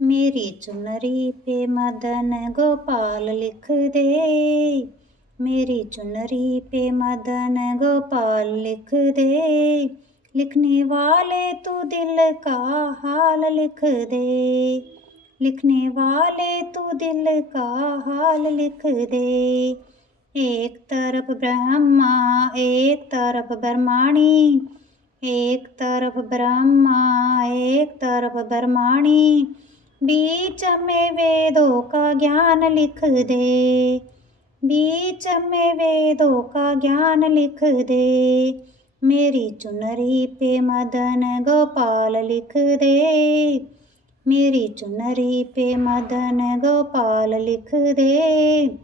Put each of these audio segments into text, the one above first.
मेरी चुनरी पे मदन गोपाल लिख दे। मेरी चुनरी पे मदन गोपाल लिख दे। लिखने वाले तू दिल का हाल लिख दे। लिखने वाले तू दिल का हाल लिख दे। एक तरफ ब्रह्मा एक तरफ ब्रह्माणी, एक तरफ ब्रह्मा एक तरफ ब्रह्माणी, बीच में वेदों का ज्ञान लिख दे। बीच में वेदों का ज्ञान लिख दे। मेरी चुनरी पे मदन गोपाल लिख दे। मेरी चुनरी पे मदन गोपाल लिख दे।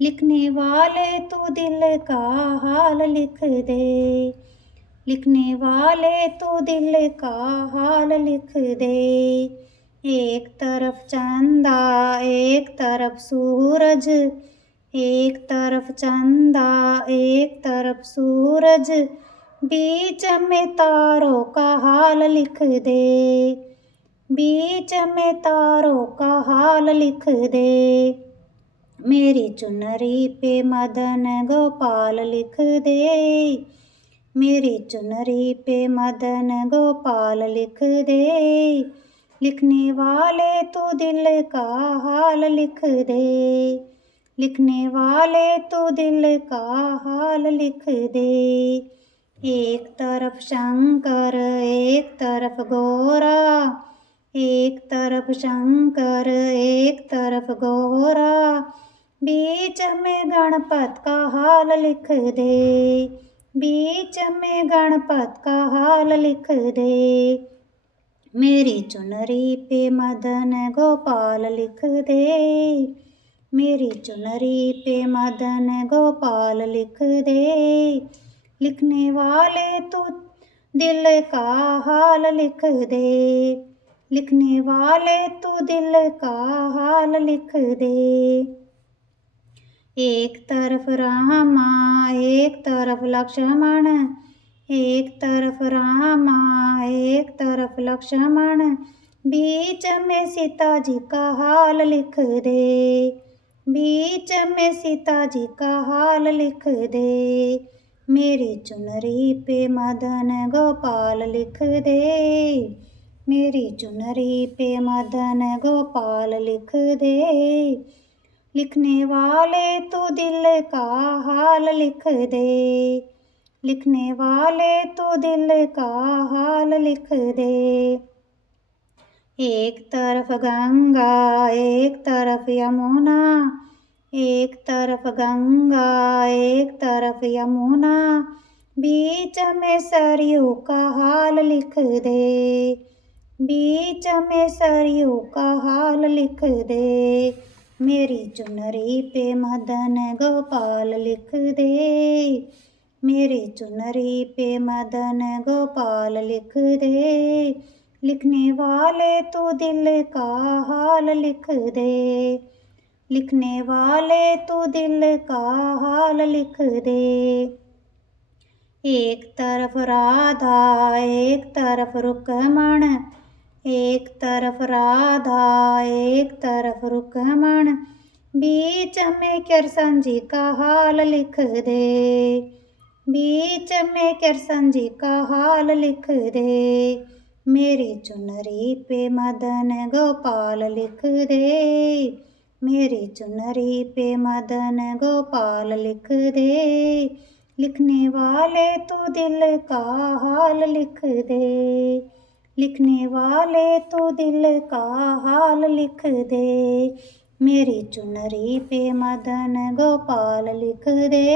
लिखने वाले तू दिल का हाल लिख दे। लिखने वाले तू दिल का हाल लिख दे। एक तरफ चंदा एक तरफ सूरज, एक तरफ चंदा एक तरफ सूरज, बीच में तारों का हाल लिख दे। बीच में तारों का हाल लिख दे। मेरी चुनरी पे मदन गोपाल लिख दे। मेरी चुनरी पे मदन गोपाल लिख दे। लिखने वाले तू दिल का हाल लिख दे। लिखने वाले तू दिल का हाल लिख दे। एक तरफ शंकर एक तरफ गोरा, एक तरफ शंकर एक तरफ गोरा, बीच में गणपत का हाल लिख दे। बीच में गणपत का हाल लिख दे। मेरी चुनरी पे मदन गोपाल लिख दे। मेरी चुनरी पे मदन गोपाल लिख दे। लिखने वाले तू दिल का हाल लिख दे। लिखने वाले तू दिल का हाल लिख दे। एक तरफ रामा एक तरफ लक्ष्मण, एक तरफ रामा एक तरफ लक्ष्मण, बीच में सीता जी का हाल लिख दे। बीच में सीता जी का हाल लिख दे। मेरी चुनरी पे मदन गोपाल लिख दे। मेरी चुनरी पे मदन गोपाल लिख दे। लिखने वाले तू दिल का हाल लिख दे। लिखने वाले तू दिल का हाल लिख दे। एक तरफ गंगा एक तरफ यमुना, एक तरफ गंगा एक तरफ यमुना, बीच में सरयू का हाल लिख दे। बीच में सरयू का हाल लिख दे। मेरी चुनरी पे मदन गोपाल लिख दे। मेरी चुनरी पे मदन गोपाल लिख दे। लिखने वाले तू दिल का हाल लिख दे। लिखने वाले तू दिल का हाल लिख दे। एक तरफ राधा एक तरफ रुक्मण, एक तरफ राधा एक तरफ रुक्मण, बीच में कृष्ण जी का हाल लिख दे। बीच में कृष्ण जी का हाल लिख दे। मेरी चुनरी पे मदन गोपाल लिख दे। मेरी चुनरी पे मदन गोपाल लिख दे। लिखने वाले तू दिल का हाल लिख दे। लिखने वाले तू दिल का हाल लिख दे। मेरी चुनरी पे मदन गोपाल लिख दे।